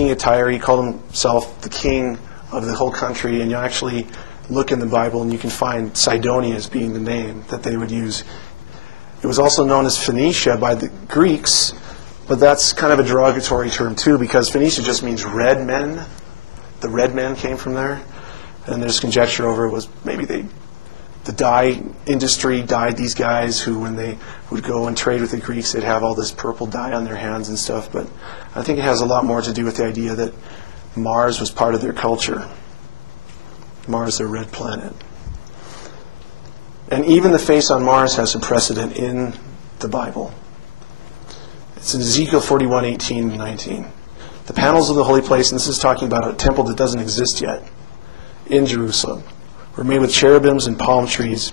king attire. He called himself the king of the whole country, and you actually look in the Bible and you can find Sidonia as being the name that they would use. It was also known as Phoenicia by the Greeks, but that's kind of a derogatory term too, because Phoenicia just means red men. The red men came from there, and there's conjecture over it was maybe the dye industry dyed these guys who, when they would go and trade with the Greeks, they'd have all this purple dye on their hands and stuff. But I think it has a lot more to do with the idea that Mars was part of their culture. Mars, their red planet. And even the face on Mars has some precedent in the Bible. It's in Ezekiel 41:18 and 19. The panels of the holy place, and this is talking about a temple that doesn't exist yet, in Jerusalem, were made with cherubims and palm trees.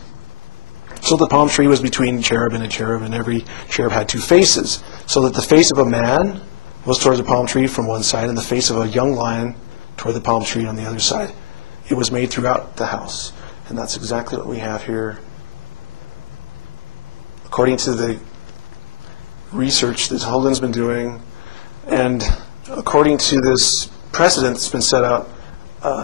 So the palm tree was between cherub and a cherub, and every cherub had two faces, so that the face of a man was toward the palm tree from one side, and the face of a young lion toward the palm tree on the other side. It was made throughout the house, and that's exactly what we have here. According to the research that Holden's been doing, and according to this precedent that's been set out,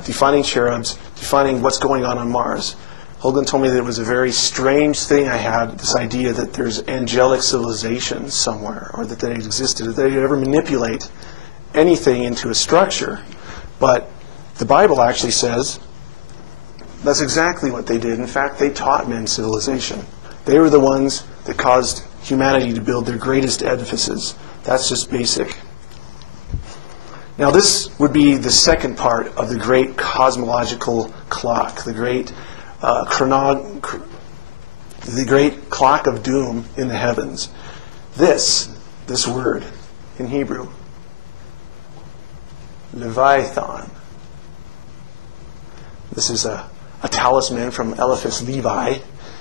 defining cherubs, defining what's going on Mars, Holden told me that it was a very strange thing I had, this idea that there's angelic civilizations somewhere, or that they existed, that they could ever manipulate anything into a structure. But the Bible actually says that's exactly what they did. In fact, they taught men civilization. They were the ones that caused humanity to build their greatest edifices. That's just basic. Now this would be the second part of the great cosmological clock, the great the great clock of doom in the heavens. This word in Hebrew, Leviathan. This is a talisman from Eliphas Levi.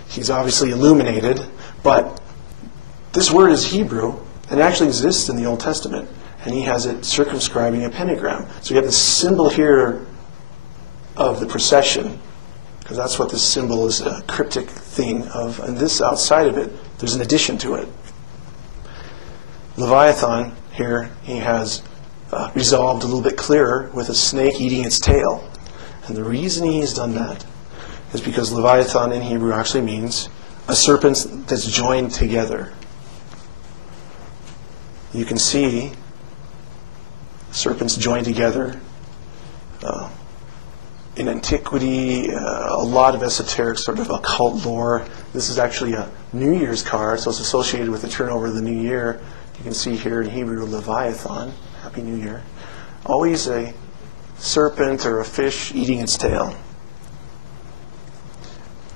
He's obviously illuminated, but this word is Hebrew and it actually exists in the Old Testament, and he has it circumscribing a pentagram. So you have the symbol here of the procession, because that's what this symbol is, a cryptic thing of, and this outside of it, there's an addition to it. Leviathan here, he has resolved a little bit clearer with a snake eating its tail. And the reason he's done that is because Leviathan in Hebrew actually means a serpent that's joined together. You can see serpents joined together. In antiquity, a lot of esoteric sort of occult lore. This is actually a New Year's card, so it's associated with the turnover of the New Year. You can see here in Hebrew, Leviathan, Happy New Year. Always a serpent or a fish eating its tail.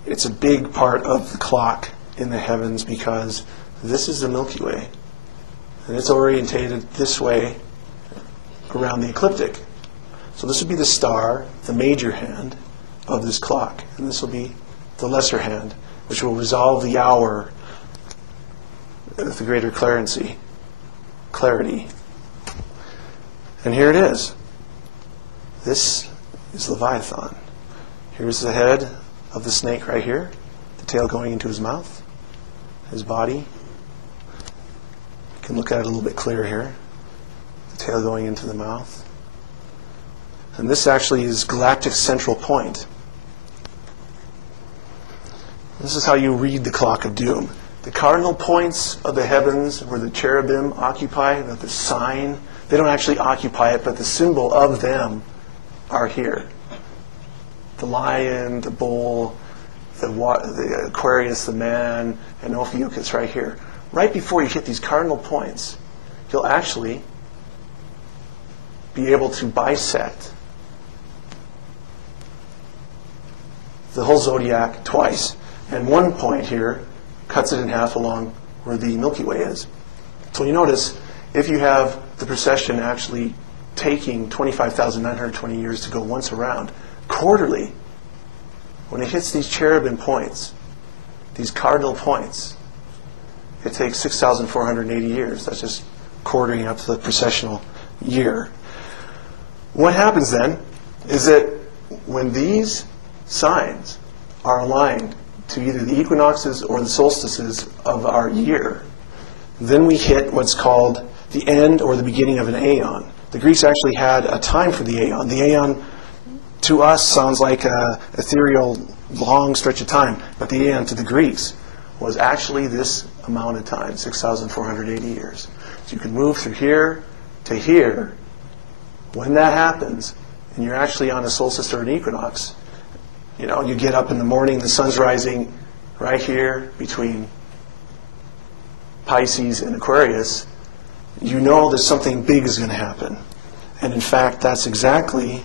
It's a big part of the clock in the heavens because this is the Milky Way. And it's orientated this way around the ecliptic. So this would be the star, the major hand of this clock. And this will be the lesser hand, which will resolve the hour with the greater clarity. And here it is. This is Leviathan. Here's the head of the snake right here, the tail going into his mouth, his body. You can look at it a little bit clearer here. The tail going into the mouth. And this actually is galactic central point. This is how you read the clock of doom. The cardinal points of the heavens where the cherubim occupy, the sign, they don't actually occupy it, but the symbol of them are here. The lion, the bull, the Aquarius, the man, and Ophiuchus right here. Right before you hit these cardinal points, you'll actually be able to bisect the whole zodiac twice. And one point here cuts it in half along where the Milky Way is. So you notice, if you have the precession actually taking 25,920 years to go once around, quarterly, when it hits these cherubim points, these cardinal points, it takes 6,480 years. That's just quartering up to the precessional year. What happens then is that when these signs are aligned to either the equinoxes or the solstices of our year, then we hit what's called the end or the beginning of an aeon. The Greeks actually had a time for the aeon. The aeon, to us, sounds like a ethereal, long stretch of time, but the aeon to the Greeks was actually this amount of time, 6,480 years. So you can move through here to here. When that happens, and you're actually on a solstice or an equinox, you know, you get up in the morning, the sun's rising right here between Pisces and Aquarius, you know that something big is going to happen. And in fact, that's exactly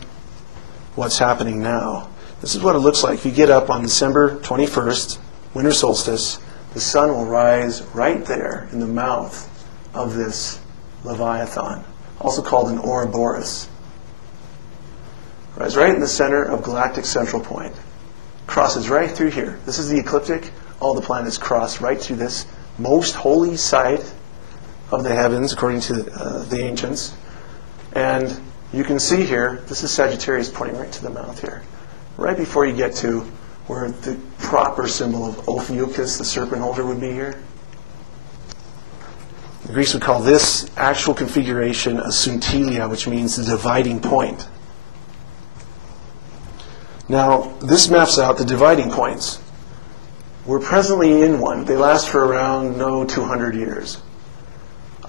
what's happening now. This is what it looks like. If you get up on December 21st, winter solstice, the sun will rise right there in the mouth of this Leviathan, also called an Ouroboros. Rise right in the center of galactic central point. Crosses right through here. This is the ecliptic. All the planets cross right through this most holy site of the heavens, according to the ancients. And you can see here, this is Sagittarius pointing right to the mouth here. Right before you get to where the proper symbol of Ophiuchus, the serpent holder, would be here. The Greeks would call this actual configuration a syntelia, which means the dividing point. Now, this maps out the dividing points. We're presently in one. They last for around, 200 years.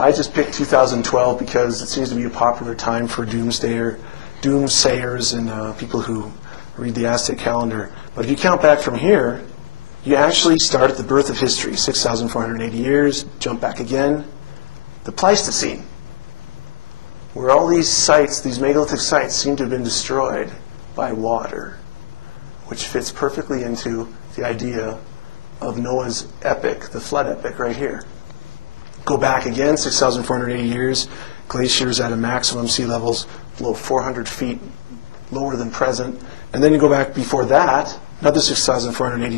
I just picked 2012 because it seems to be a popular time for doomsayers and people who read the Aztec calendar. But if you count back from here, you actually start at the birth of history, 6,480 years, jump back again, the Pleistocene, where all these sites, these megalithic sites, seem to have been destroyed by water, which fits perfectly into the idea of Noah's epic, the flood epic right here. Go back again, 6,480 years, glaciers at a maximum, sea levels below 400 feet lower than present. And then you go back before that, another 6,480